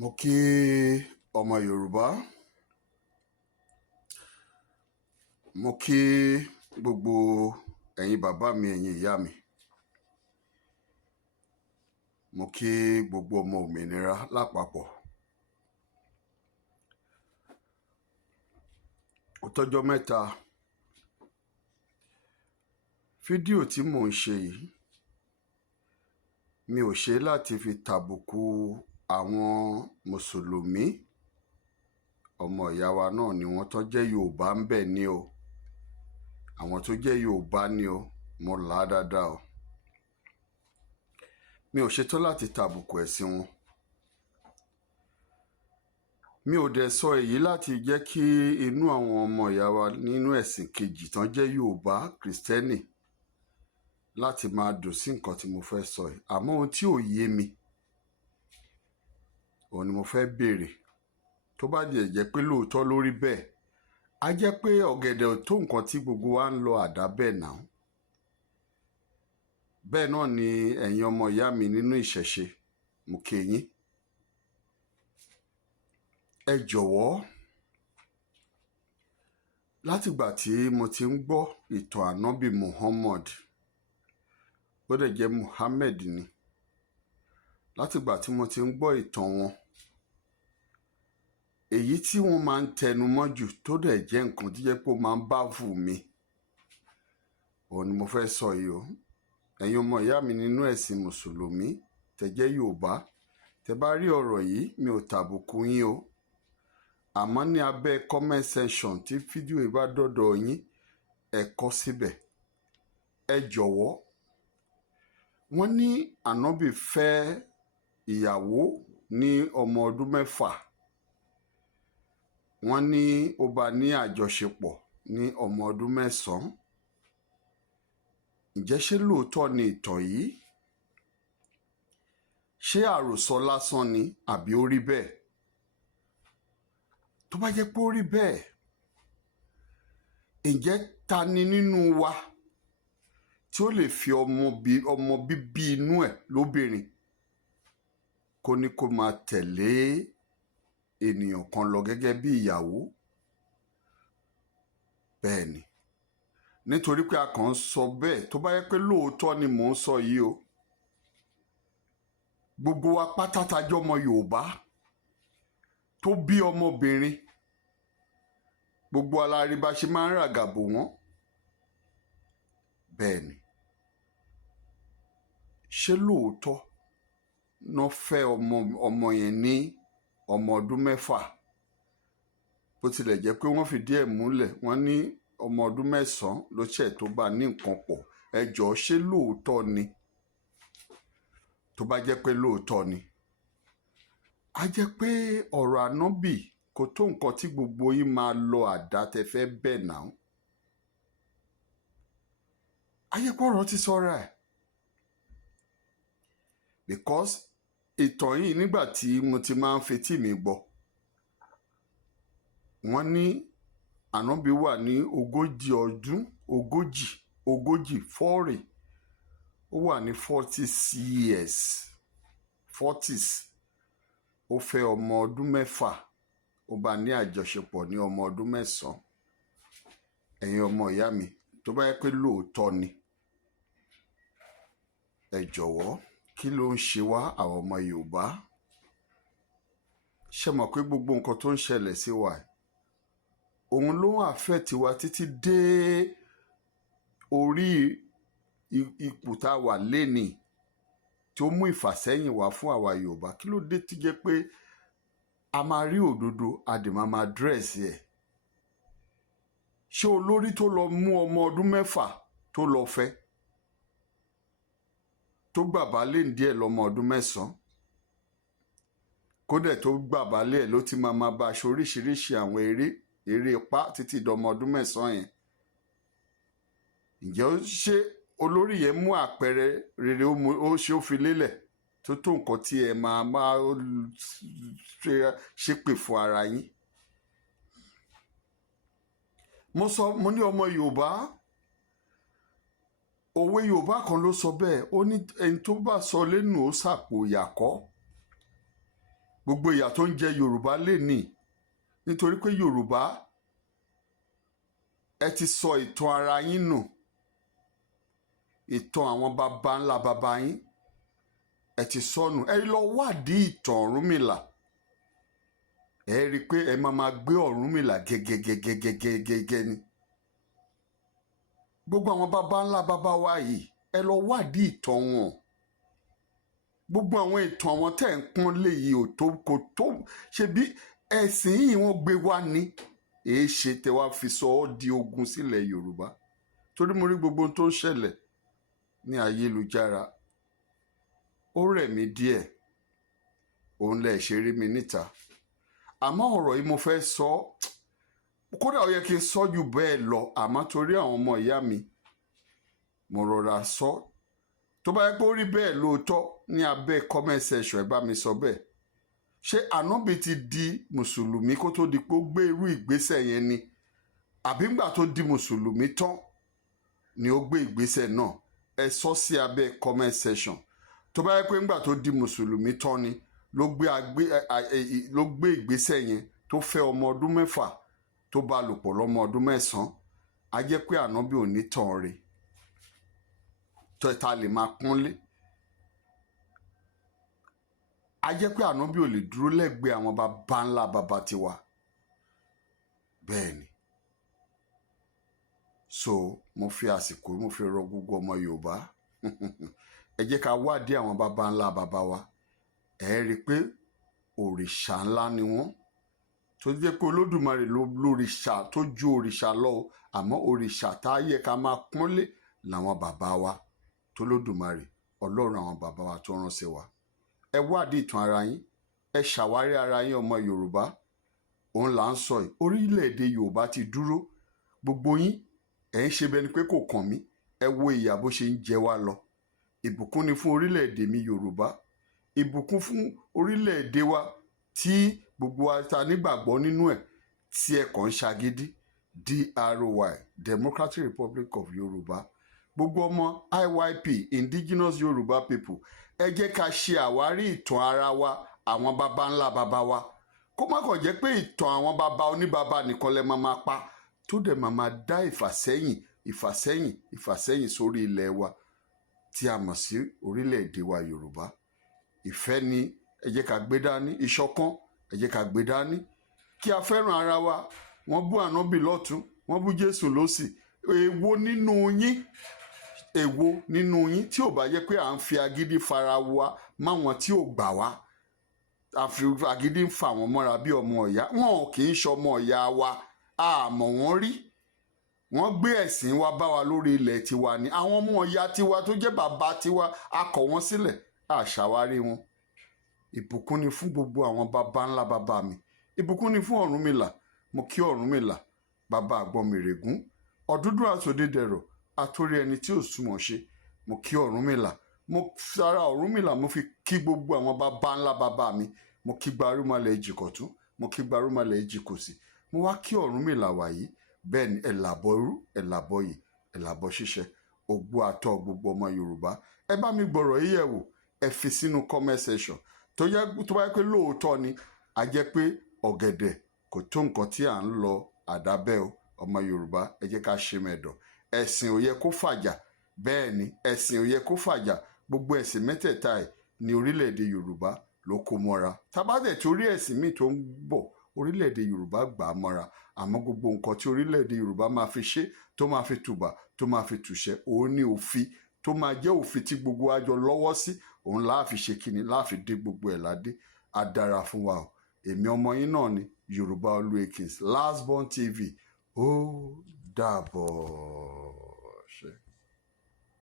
Mo kí ọmọ Yorùbá, mo kí gbogbo ẹ̀yin bàbá mi, ẹ̀yin ìyá mi, mo kí gbogbo ọmọ òmìnira lápapọ̀. Ó tọ́jọ́ mẹ́ta, fídíò tí mò ń ṣe yìí mi ò ṣe láti fi tàbùkù àwọn mùsùlùmí ọmọ ìyá wa náà ni wọ́n tó jẹ́ Yorùbá ń bẹ ní o, àwọn tó jẹ́ Yorùbá ni o, mo là á dáadáa o. Mi ò ṣetán láti tàbùkù ẹ̀sìn wọn. Mi ò dẹ̀ sọ èyí láti jẹ́ kí inú àwọn ọmọ ìyá wa nínú ẹ̀sìn kejì tán jẹ́ Yorùbá Kristẹni láti máa dùn sí nǹkan tí mo fẹ́ sọ yìí. Àmọ́ ohun tí ò yé mi òun ni mo fẹ́ béèrè. Tó bá dẹ̀ jẹ́ pé lóòótọ́ ló rí bẹ́ẹ̀, á jẹ́ pé ọ̀gẹ̀dẹ̀ ò tó nǹkan tí gbogbo wa ń lọ àdá bẹ́ẹ̀ náà. Bẹ́ẹ̀ náà ni ẹ̀yin ọmọ ìyá mi nínú ìṣẹ̀ṣe, mo kí yín. Ẹ jọ̀wọ́, látìgbà tí mo ti ń gbọ́ ìtàn ànábì Muhammad, ó dẹ̀ jẹ́ Muhammad ni, látìgbà tí mo ti ń gbọ́ ìtàn wọn, èyí tí wọ́n máa ń tẹnu mọ́ jù tó dẹ̀ jẹ́ nǹkan tó jẹ́ pé ó máa ń baffle mi, òun ni mo fẹ́ sọ yìí o. Ẹ̀yin ọmọ ìyá mi nínú ẹ̀sìn mùsùlùmí tẹ́ jẹ́ Yorùbá, tẹ́ bá rí ọ̀rọ̀ yìí, mi ò tàbùkù yín o. Àmọ́ ní abẹ́ comment section tí fídíò yìí bá dọ́dọ̀ yín, ẹ kọ síbẹ̀. Ẹ jọ̀wọ́, wọ́n ní ànábì fẹ́ ìyàwó ní ọmọ ọdún 6. Wọ́n ní ó bá ní àjọṣepọ̀ ní ọmọ ọdún 9. Ǹjẹ́ ṣé lóòótọ́ ni ìtàn yìí? Ṣé àròsọ lásán ni àbí ó rí bẹ́ẹ̀? Tó bá jẹ́ pé ó rí bẹ́ẹ̀, ǹjẹ́ ta ni nínú wa tí ó lè fi ọmọ bíbí inú ẹ̀ lóbìnrin kó ní kó máa tẹ̀lé ènìyàn kan lọ gẹ́gẹ́ bí ìyàwó? Bẹ́ẹ̀ ni, nítorí pé a kàn ń sọ bẹ́ẹ̀. Tó bá yẹ pé lóòótọ́ ni mò ń sọ yìí o, gbogbo wa pátá tá jẹ́ ọmọ Yorùbá tó bí ọmọbìnrin, gbogbo alárí bá ṣe máa ń ràgàbò wọ́n. Bẹ́ẹ̀ ni, ṣé lóòótọ́ náà fẹ́ ọmọ yẹn ní ọmọ ọdún 6? Bó tilẹ̀ jẹ́ pé wọ́n fìdí ẹ̀ múlẹ̀, wọ́n ní ọmọ ọdún 9 ló ṣẹ̀ tó bá ní nǹkan pọ̀. Ẹ jọ̀ọ́, ṣé lóòótọ́ ni? Tó bá jẹ́ pé lóòótọ́ ni, á jẹ́ pé ọ̀rọ̀ ànábì kò tó nǹkan tí gbogbo yín máa lọ àdá tẹ́ fẹ́ bẹ́ẹ̀ náà. Á jẹ́ pé ọ̀rọ̀ ti sọ́ra ẹ̀. Because ìtàn yìí nígbà tí mo ti máa ń fetí mi gbọ́, wọ́n ní ànábì wà ní 40 ọdún, 40, ó wà ní 40 years, 40s. Ó fẹ́ ọmọ ọdún 6, ó bá ní àjọṣepọ̀ ní ọmọ ọdún 9. Ẹ̀yin ọmọ ìyá mi, tó bá yẹ pé lóòótọ́ ni, ẹ jọ̀wọ́, kí ló ń ṣe wá àwọn ọmọ Yorùbá? Ṣé mọ̀ pé gbogbo nǹkan tó ń ṣẹlẹ̀ sí wa òun ló ń affect wa títí dé orí ipò tá a wà lénìí, tí ó mú ìfàsẹ́yìn wá fún àwa Yorùbá? Kí ló dé tí jẹ́ pé a máa rí òdodo a dẹ̀ máa dírẹ̀sì ẹ̀? Ṣé olórí tó lọ mú ọmọ ọdún 6 tó lọ fẹ́, tó gbàbá lé díẹ̀ lọ́mọ ọdún 9, kódẹ̀ tó gbàbá lé ẹ̀ ló ti máa bá aṣọ oríṣiríṣi àwọn eré ipá títí dọmọ ọdún 9 yẹn? Ǹjẹ́ ṣé olórí yẹn mú àpẹẹrẹ rere ó ṣe ó fi lélẹ̀ tó tó nǹkan tí ẹ máa ṣépè fún ara yín? Mo ní ọmọ Yorùbá, òwe Yorùbá kan ló sọ bẹ́ẹ̀, ó ní ẹni tó bá sọ lẹ́nu ó sàpò ìyàkọ́. gbogbo ìyà tó ń jẹ Yorùbá lénìí nítorí pé Yorùbá ẹ ti sọ ìtàn ara yín nù, ìtàn àwọn baba ńlá baba yín ẹ ti sọnù. ẹ lọ wádìí ìtàn Ọ̀rúnmìlà, ẹ rí i pé ẹ máa gbé Ọ̀rúnmìlà gẹ́gẹ́gẹ́gẹ́gẹ́gẹ́ ni. gbogbo àwọn baba ńlá baba wa yìí ẹ lọ wádìí ìtàn wọn. gbogbo àwọn ìtàn àwọn tẹ́ ń pọ́n lé yìí kò tó ṣe bí ẹ̀sìn yìí wọ́n gbé wá ní. èé ṣe tẹ wá fi sọ ọ́ di ogun sílẹ̀ Yorùbá. torí mo rí gbogbo ohun tó ń ṣẹlẹ̀ ní ayélujára, ó rẹ̀ mí díẹ̀, òun lẹ̀ ṣe rí mi níta. àmọ́ ọ̀rọ̀ yìí mo fẹ́ sọ, kódà ó yẹ kí n sọ jù bẹ́ẹ̀ lọ, àmọ́ torí àwọn ọmọ ìyá mi mo rọra sọ. tó bá yẹ pé ó rí bẹ́ẹ̀ lóòótọ́ ní abẹ́ comment section ẹ bá mi sọ bẹ́ẹ̀. ṣé Ànábì ti di mùsùlùmí kó tó di pé ó gbé irú ìgbésẹ̀ yẹn ni, àbí ńgbà tó di mùsùlùmí tán ni ó gbé ìgbésẹ̀ náà? ẹ sọ sí abẹ́ comment section. tó bá yẹ pé ńgbà tó di mùsùlùmí tán ni ló gbé ìgbésẹ̀ yẹn tó fẹ́ ọmọ ọdún 6 tó bá lò pọ̀ lọ́mọ ọdún 9, á jẹ́ pé Ànábì ò ní tàn rè tó ta lè máa pọ́nlé. á jẹ́ pé Ànábì ò lè dúró lẹ́gbẹ̀ẹ́ àwọn baba ńlá baba tiwa. bẹ́ẹ̀ ni, so mo fi àsìkò mo fi rọ gbogbo ọmọ Yorùbá ẹ jẹ́ ká wádìí àwọn baba ńlá baba wa. ẹ rí i pé òrìṣà ńlá ni wọ́n, tó jẹ́ pé Olódùmarè lóríṣà tó ju òrìṣà lọ, àmọ́ òrìṣà tá a yẹ ká máa pọ́nlé làwọn bàbá wa tó lódùmarè Ọlọ́run àwọn bàbá wa tó rán sí wa. ẹ wádìí ìtàn ara yín, ẹ ṣàwárí ara yín ọmọ Yorùbá. òun là ń sọ yìí, orílẹ̀-èdè Yorùbá ti dúró. gbogbo yín ẹ̀ ń ṣe bẹni pé kò kàn mí. ẹ wo ìyà bó ṣe ń jẹ wá lọ. ìbùkún ni fún orílẹ̀-èdè mi Yorùbá, ìbùkún fún orílẹ̀-èdè wa tí gbogbo wa ta nígbàgbọ́ nínú ẹ̀, tí ẹ kàn ń ṣagídí. DRY, Democratic Republic of Yorùbá. gbogbo ọmọ IYP, Indigenous Yorùbá People, ẹ jẹ́ ká ṣe àwárí ìtàn ara wa, àwọn baba ńlá baba wa. kó má kàn jẹ́ pé ìtàn àwọn baba oníbaba nìkan lẹ máa pa, tó dẹ̀ máa dá ìfàsẹ́yìn sórí ilẹ̀ wa tí a mọ̀ sí orílẹ̀-èdè wa Yorùbá. ìfẹ́ ni ẹ jẹ́ ká gbé dání, ìṣọ̀kan ẹ jẹ́ ká gbé dání, kí a fẹ́ràn ara wa. wọ́n bú Ànábì lọ́tún, wọ́n bú Jésù lósì. èwo nínú yín tí ò bá jẹ́ pé à ń fi agídí fara wa máwọn tí ò gbà wá, àfi agídí ń fà wọ́n mọ́ra bí ọmọ ọ̀yá. wọn ò kì í ṣọmọ ọ̀yá wa, àmọ́ wọ́n rí. wọ́n gbé ẹ̀sìn wa bá wa lórí ilẹ̀ tiwa ni. àwọn ọmọ ọ̀yá tiwa tó jẹ́ bàbá tiwa, a kọ̀ wọ́n sílẹ̀, a ṣàwárí wọn. ìbùkún ni fún gbogbo àwọn baba ńlá baba mi. ìbùkún ni fún Ọ̀rúnmìlà. mo kí Ọ̀rúnmìlà, bàbá Àgbọnmìrègún, Ọ̀dúndún àtòdédẹrọ̀, àtòrí ẹni tí ò súnmọ́ ṣe. mo kí Ọ̀rúnmìlà, mo sára Ọ̀rúnmìlà mo fi kí gbogbo àwọn baba ńlá baba mi. mo kí Gbárúmọlẹ̀ Èjìkọ̀tún, mo kí Gbárúmọlẹ̀ Èjìkòsì. mo wá kí Ọ̀rúnmìlà wàyí. bẹ́ẹ̀ ni ẹ̀làbọ̀ rú, ẹ̀làbọ̀ yìí, ẹ̀làbọ̀ ṣíṣẹ, ògbó àtọ̀ gbogbo ọmọ Yorùbá. ẹ bá mi gbọ̀rọ̀ yìí yẹ̀ wò, ẹ fi sínú comment section. tó bá yẹ pé lóòótọ́ ni, a jẹ́ pé ọ̀gẹ̀dẹ̀ kò tó nǹkan tí à ń lọ àdábẹ́ o. ọmọ Yorùbá ẹ jẹ́ ká ṣe mẹ́dọ̀. ẹ̀sìn ò yẹ kó fàjà. bẹ́ẹ̀ ni, ẹ̀sìn ò yẹ kó fàjà. gbogbo ẹ̀sìn mẹ́tẹ̀ẹ̀ta ẹ̀ ní orílẹ̀-èdè Yorùbá ló kó mọ́ra. tábàdẹ̀ torí ẹ̀sìn míì tó ń bọ̀, orílẹ̀-èdè Yorùbá gbà á mọ́ra. àmọ́ gbogbo nǹkan tí orílẹ̀-èdè Yorùbá máa fi ṣe, tó máa fi tùbà, tó máa fi tùṣẹ́, òun ní òfin tó máa jẹ́ òfin tí gbogbo wa jọ lọ́wọ́ sí. òun láàfin ṣe kíni, láàfin dé gbogbo ẹ̀ ládé. á dára fún wa o. èmi ọmọ yín náà ni Yorùbá Olú Akins, Last Born TV. ó dàbọ̀.